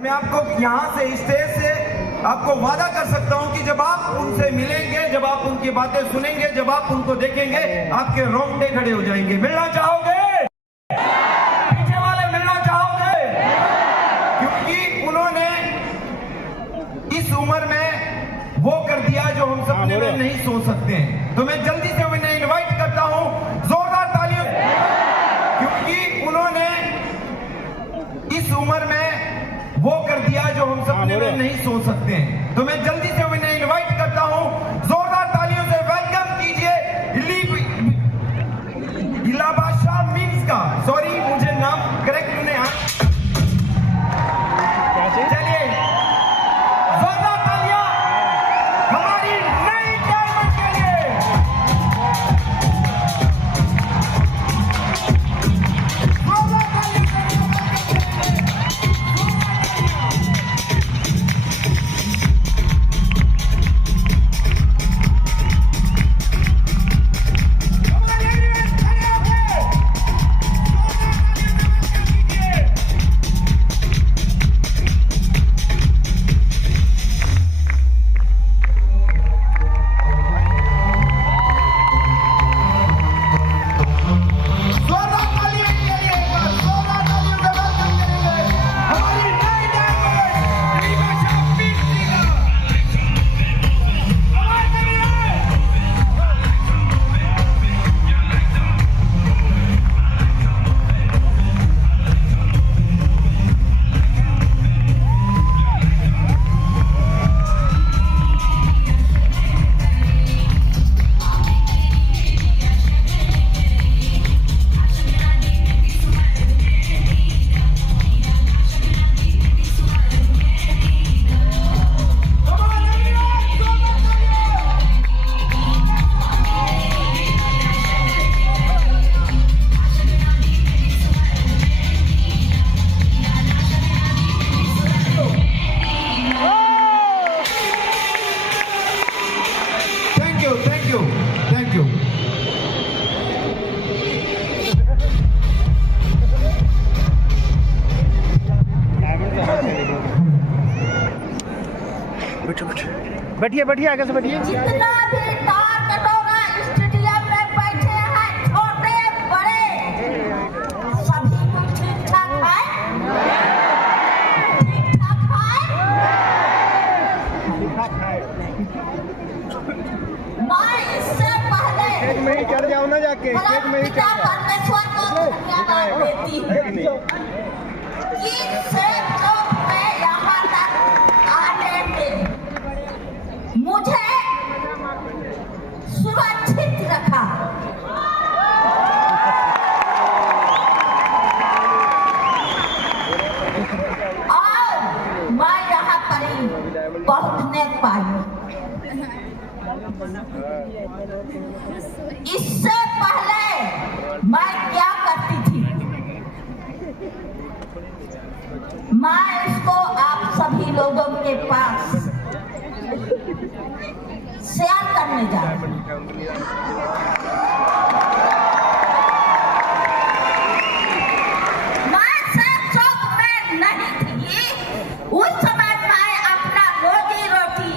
मैं आपको यहाँ से स्टेज से आपको वादा कर सकता हूँ कि जब आप उनसे मिलेंगे, जब आप उनकी बातें सुनेंगे, जब आप उनको देखेंगे, आपके रोंगटे खड़े हो जाएंगे। मिलना चाहोगे? पीछे वाले मिलना चाहोगे? क्योंकि उन्होंने इस उम्र में वो कर दिया जो हम सपने में नहीं सोच सकते हैं। तो मैं जल्दी से उन्हें इनवाइट करता हूँ, जोरदार तालियों, क्योंकि उन्होंने इस उम्र में वो कर दिया जो हम सपने में नहीं सोच सकते हैं। तो मैं जल्दी से उन्हें इनवाइट करता हूं, जोरदार तालियों से वेलकम कीजिए इलाबाशा मीम्स का। सॉरी, मुझे नाम करेक्ट नहीं आ। चलिए जोरदार तालियां हमारी नई डायमंड के लिए। जोरदार तालियां। Thank you. बैठिए बैठिए, आगे से बैठिए। जितना भी तार कटोरा स्टेडियम में बैठे हैं, छोटे बड़े, सभी कुछ ठीक ठाक है? ठीक ठाक है? मैं इससे पहले एक में ही चढ़ जाओ ना, जाके एक में ही चढ़ जाओ। परमेश्वर को धन्यवाद देती हूँ कि सेब चौक में यहाँ तक आने में मुझे सुरक्षित रखा। और मैं यहाँ पर ही पहुँचने पाई। इससे पहले मैं क्या करती थी, मैं इसको आप सभी लोगों के पास शेयर करने जा रही हूं। मैं सेब चौक में नहीं थी, उस समय मैं अपना रोजी रोटी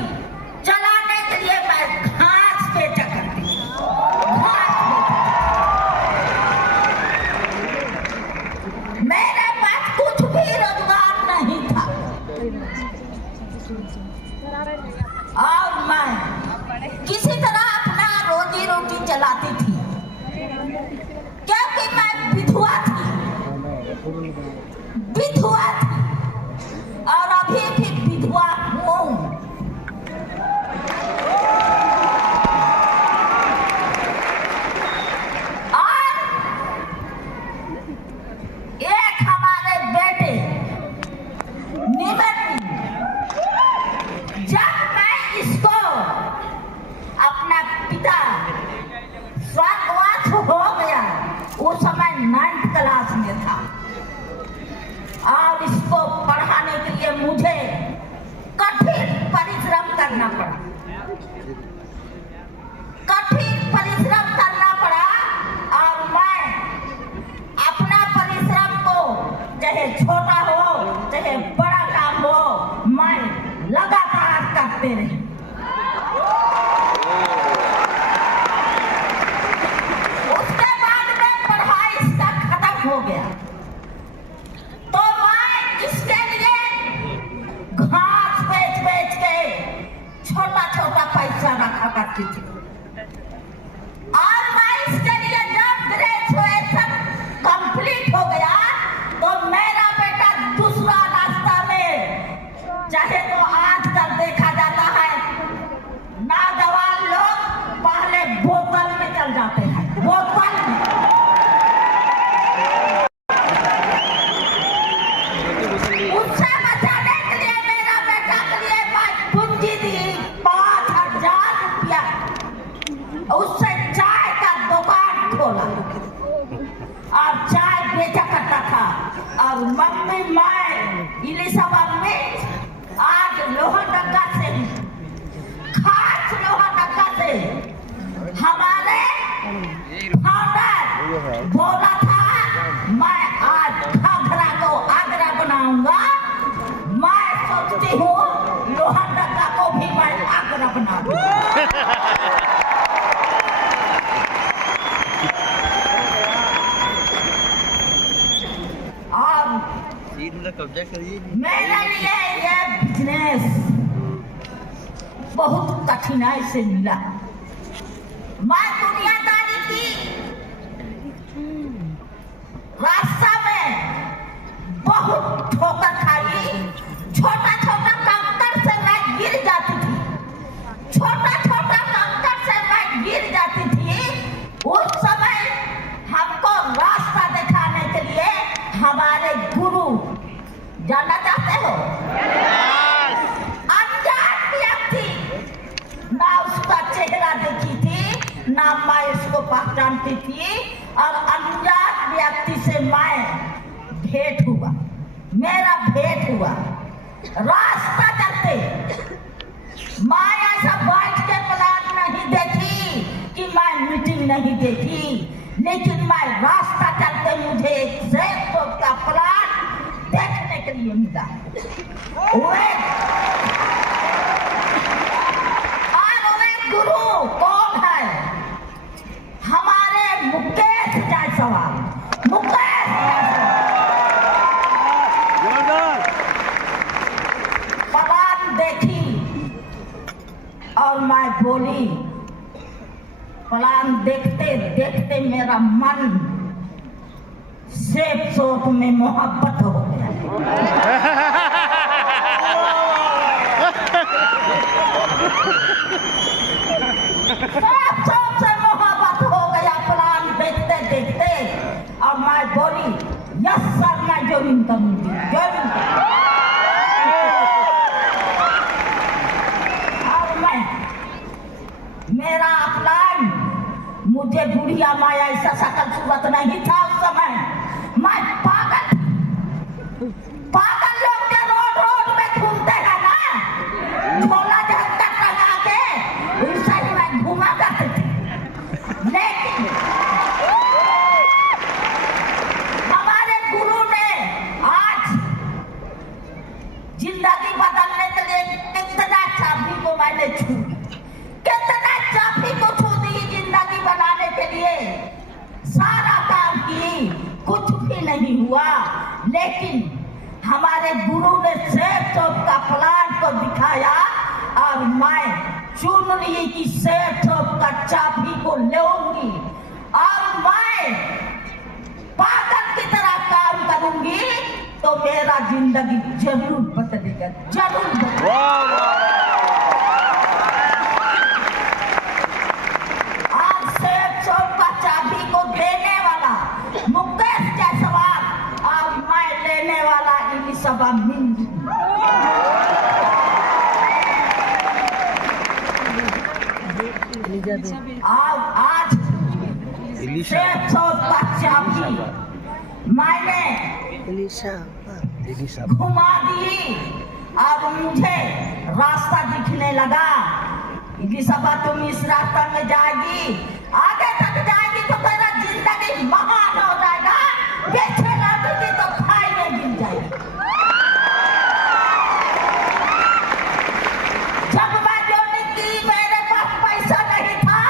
चलाने के लिए मैं घास बेचा करती थी। मेरे पास कुछ भी रोजगार नहीं था और मैं किसी तरह अपना रोजी रोटी चलाती थी, क्योंकि मैं विधवा थी और अभी भी विधवा हूँ। एक हमारे बेटे निमन, जब मैं इसको अपना पिता स्वर्गवास हो गया, उस समय 9th क्लास में था और इसको पढ़ाने के लिए मुझे कठिन परिश्रम करना पड़ा। और मैं अपना परिश्रम को चाहे छोटा हो चाहे बड़ा काम मेरे लिए ये बिजनेस बहुत कठिनाई से मिला। मैं दुनियादारी की रास्ता में बहुत ठोकर खाई। छोटा छोटा कंकड़ से मैं गिर जाती थी, छोटा छोटा कंकड़ से मैं गिर जाती थी। उस समय हमको रास्ता दिखाने के लिए हमारे गुरु, जानना चाहते हो, अनजान व्यक्ति, ना उसका चेहरा देखी थी ना मैं उसको पहचानती थी, और अनजान व्यक्ति से मैं भेंट हुआ, मेरा भेंट हुआ। रास्ता चलते मैं ऐसा बैठ के प्लान नहीं देखी कि मैं मीटिंग नहीं देखी, लेकिन मैं रास्ता चलते मुझे एक सेफ का प्लान देखने के लिए मिला। वे गुरु कौन है? हमारे मुकेश जायसवाल। मुकेश प्लान देखी और मैं बोली, प्लान देखते देखते मेरा मन सेब सोप में मोहब्बत हो गया। सेब सोप से मोहब्बत हो गया प्लान देखते देखते, और मैं बोली यस सर मैं ज्वाइन करूंगी, ज्वाइन। और मैं मेरा प्लान, मुझे बुढ़िया माया ऐसा शकल सूरत नहीं था उस समय। मैं पागल लोग के रोड में घूमते हैं ना, झोला झंडा टंगा के, वैसा ही मैं घूमा करती थी। लेकिन हमारे गुरु ने आज जिंदगी बदलने के लिए कितना चाबी को मैंने छू, कितना चाबी को छू दी जिंदगी बनाने के लिए। सारा काम की, कुछ भी नहीं हुआ, लेकिन हमारे गुरु ने सेब चौक का प्लान को दिखाया, और मैं चुन ली कि सेब चौक का चाबी को लूंगी, और मैं पागल की तरह काम करूंगी, तो मेरा जिंदगी जरूर बदलेगा, जरूर बदलेगा। आज सेब चौक का चाबी को देने वाला मुकेश जायसवाल, और मैं लेने वाला इलिशबा मिंज। आज सेब चौक का चाबी मैंने घुमा दी, और मुझे रास्ता दिखने लगा। इलिशबा तुम इस रास्ता में जाएगी, आगे तक जाएगी तो तेरा जिंदगी महान हो जाएगा, पीछे लौटेगी तो खाई में गिर जाएगी। जब मैं जोड़ी की मेरे पास पैसा नहीं था,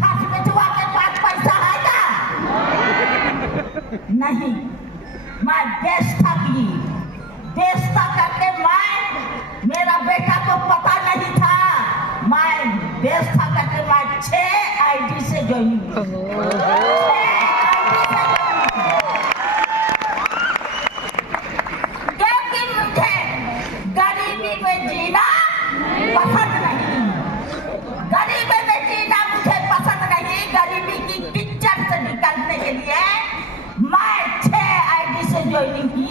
घास बेचवा के पास पैसा है क्या? नहीं, मैं बेचता की, बेचता करके मैं, मेरा बेटा को पता नहीं था, मैं बेचता करके मैं 6 आईडी से ज्वाइन हुई। क्योंकि मुझे गरीबी में जीना पसंद नहीं, गरीबी में जीना मुझे पसंद नहीं। गरीबी की कीचड़ से निकलने के लिए मैं 6 आईडी से ज्वाइनिंग की,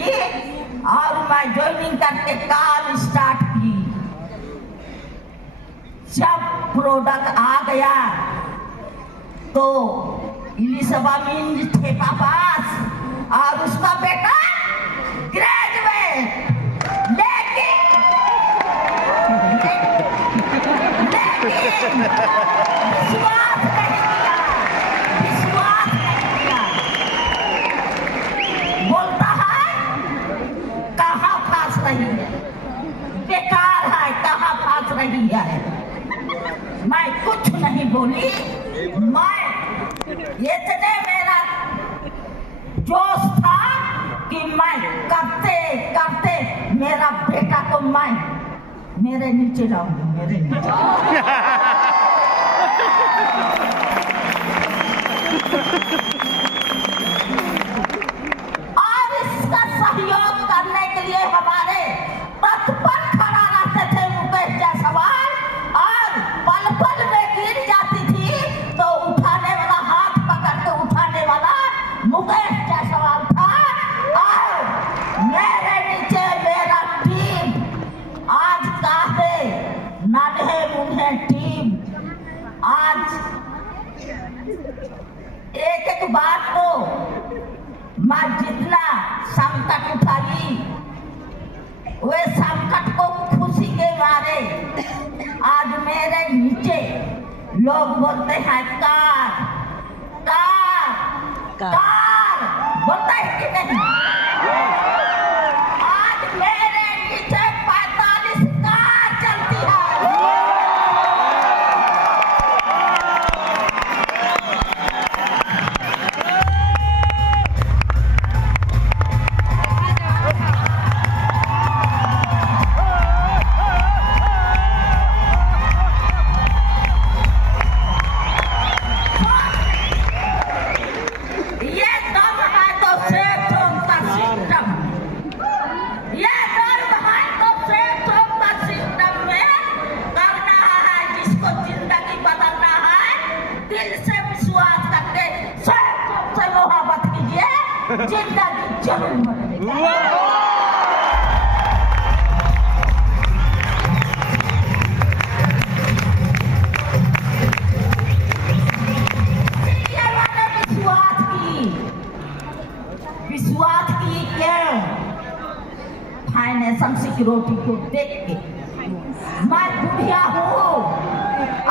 और मैं ज्वाइनिंग करके काम स्टार्ट की। जब प्रोडक्ट आ गया तो इलिशबा मिंज थे पास, और उसका बेटा ग्रेजुएट, लेकिन विश्वास नहीं किया, विश्वास नहीं किया। बोलता है कहाँ फांस रही है, बेकार है, कहाँ फांस रही है। मैं कुछ नहीं बोली, मैं इतने मेरा जोश था कि मैं करते मेरा बेटा को मैं मेरे नीचे लाऊंगी, मेरे नीचे। और इसका सहयोग करने के लिए हमारे तत्पर खड़ा रहते थे मुकेश जायसवाल, और पल पल में गिर जाती थी तो उठाने वाला, हाथ पकड़ के उठाने वाला मुकेश जायसवाल था। और मेरे नीचे मेरा टीम, आज काहे नन्हे मुन्हे टीम, आज एक एक बात को मैं जितना संकट उठाई, वे संकट को खुशी के मारे आज मेरे नीचे लोग बोलते हैं कार कार कार, बोलते हैं कि नहीं? आज मेरे नीचे 45 कार चलती है। ये दम है तो सेठ का सिस्टम, ये दम है तो सेठ का सिस्टम में करना है। जिसको जिंदगी बदलना है, दिल से विश्वास करके सेठ से मोहब्बत कीजिए, जिंदगी जरूर बदलेगी। विश्वास की क्यों? फाइनेंशियल सिक्योरिटी को देख के मैं बुढ़िया हूँ,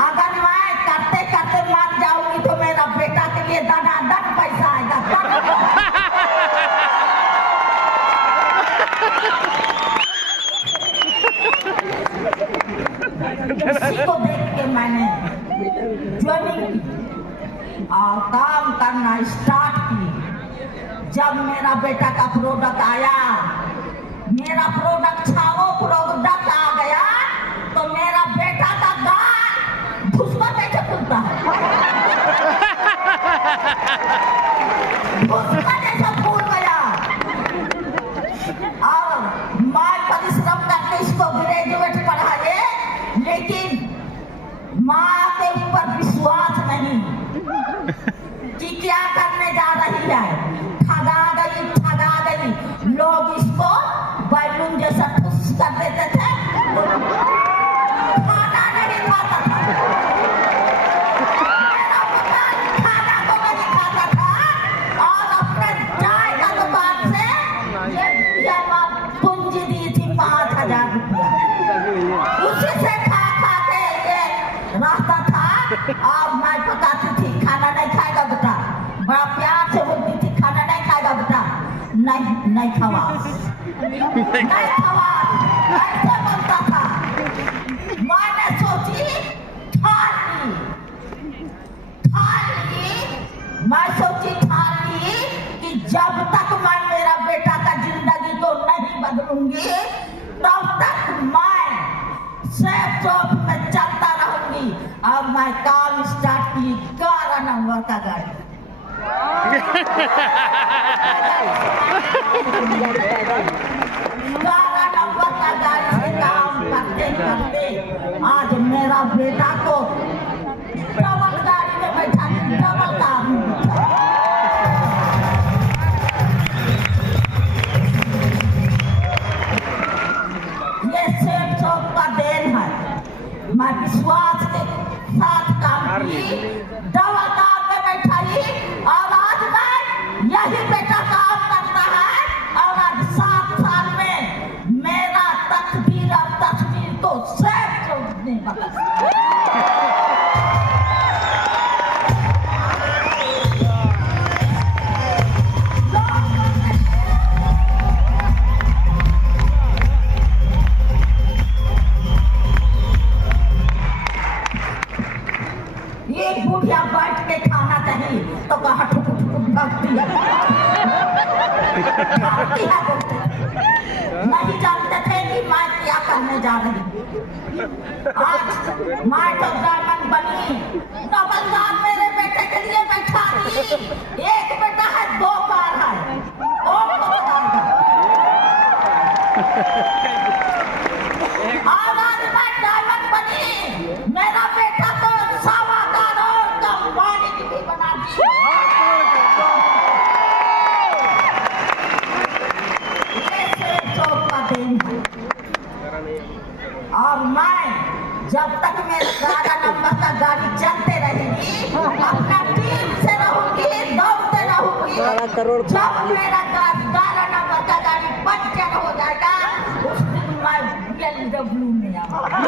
अगर मैं करते करते मर जाऊंगी तो मेरा बेटा के लिए धनाधन पैसा आएगा। उसी को देख के मैंने ज्वाइनिंग की और काम करना स्टार्ट की। जब मेरा बेटा का प्रोडक्ट आया, मेरा प्रोडक्ट छावो प्रोडक्ट आ गया, तो मेरा बेटा का गाल भुसवा कैसे खुलता है, भुसवा जैसा फूल गया। और मैं परिश्रम करके इसको ग्रेजुएट पढ़ाए, लेकिन माँ के ऊपर विश्वास नहीं कि क्या करने जा रही है। ठगा गई। लोग इसको बैलून जैसा ठुस कर देते थे, खाना नहीं खाता था, खाना को नहीं खाता था, और अपने चाय का दुकान से ये पूंजी दी थी 5,000 रुपया, उसी से खा के ये रहता था। और मैं पकाती थी, खाना नहीं खाएगा बेटा, बड़ा प्यार से बोलती थी, खाना नहीं खाएगा बेटा, नहीं खवा, ऐसे बोलता था। मैंने सोची ठान ली कि जब तक मैं मेरा बेटा का जिंदगी को नहीं बदलूंगी, तब तक मैं सेफ शॉप में चलता रहूंगी। अब मैं काम स्टार्ट की 11 नंबर का गाड़ी। 11 नंबर का गाड़ी से काम करते करते आज मेरा बेटा को डबल गाड़ी में बैठा, डबल काम। ये सेठ शॉप का देन है। मैं विश्वास के साथ काम की, डबल काम में बैठाई, और आज मैं यही बेटा काम करता है। और आज 7 साल में मेरा तकदीर और तस्वीर तो सेठ शॉप ने बदला। बुढ़िया बैठ के खाना चाहिए तो कहा ठुक भागती है, नहीं जानते थे करने जा रही हूँ। आज माँ तो ब्राह्मण बनी, तो बलिदान मेरे बेटे के लिए बैठा दी। एक बेटा है, 2 कार है, और को बताऊंगा। आज मैं डायमंड बनी, मेरा बेटा तो 1.25 कार और कम मालिक भी बना दी। और मैं जब तक मेरे 11 नंबर तक गाड़ी चलते रहेगी, अपना टीम से रहूंगी, दौड़ते रहूंगी। जब मेरा 11 नंबर का गाड़ी पंचर हो जाएगा, उस दिन मैं BMW में आऊंगा।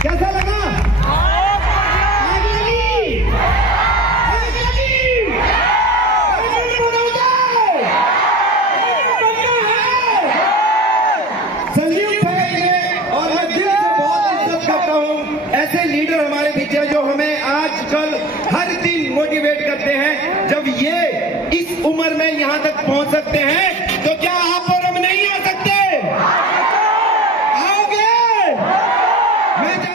कैसा लगा? आग लगी? संजीव भाई ने, और मैं दिल से बहुत इज्जत करता हूँ ऐसे लीडर हमारे बीच है जो हमें आजकल हर दिन मोटिवेट करते हैं। जब ये इस उम्र में यहाँ तक पहुँच सकते हैं